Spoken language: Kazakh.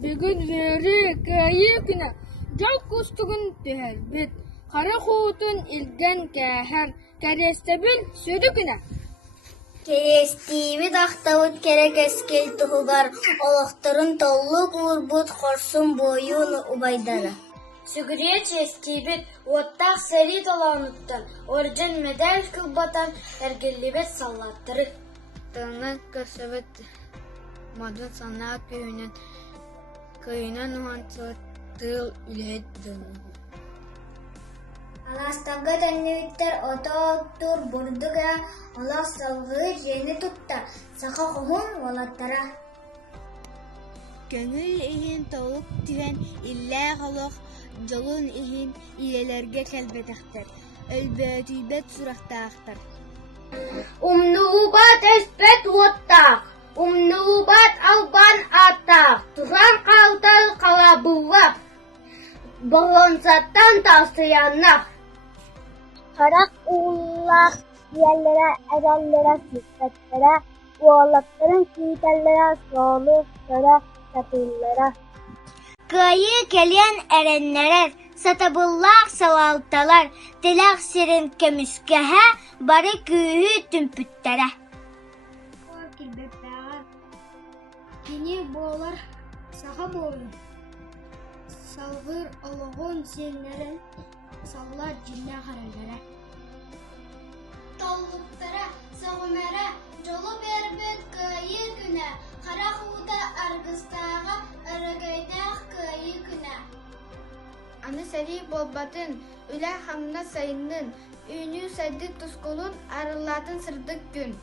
Бүгін вері кәйі күні жал күстігін түйәлбет. Қара қуытын илген кәхәр кәрестебіл сөді күні. Керестиби дақтауыт керек әскел тұғығар, олықтырын толлық ұрбұт қорсын бойын ұбайдары. Сүгірие честибит, оттақ сәрі толауныттан, оржын медаль кылбатан, әргелебет саллаттыры. Тыңы көсібіт мадын сана күйінен ұғанчылы тыл үлет дұны. Аластағы тәнневиттер отоқтур бұрдыға, олақ салғы жені тұтта, сақа құғын олаттара. Көңіл иhin толық түйен иллә қалық, жолын иhin иелерге кәлбетіқтір. Өлбөтүйбет сұрақтағықтыр. Умнуубат эспет оттақ, умнуубат албан аттақ, тұран қалтал қалабылап, болонсаттан тасыянақ. Қарақ ұллақ диәлләрә, әгәлләрә, сүрсәттәрә, уаллаттарын кийтәлләрә, солықтара, сатыллара. Кайы келен әрәннәрәр, сатабыллақ салалталар, тіләқ сирин көміскәһә, бары күйі түмпүттәрә. Килбеттәғі кені болар саға болын. Салғыр олығын сенлерін салла жинна қаралдара. Толлуқтара, сағымара, жолы бербет кайы күнә, қара қуыда арғыстаға, ұрығайнақ кайы күнә. Аны сәри болбатын, үлә хаңна сайынның, үйіні сәйді тұсколын арылатын сырдық күн.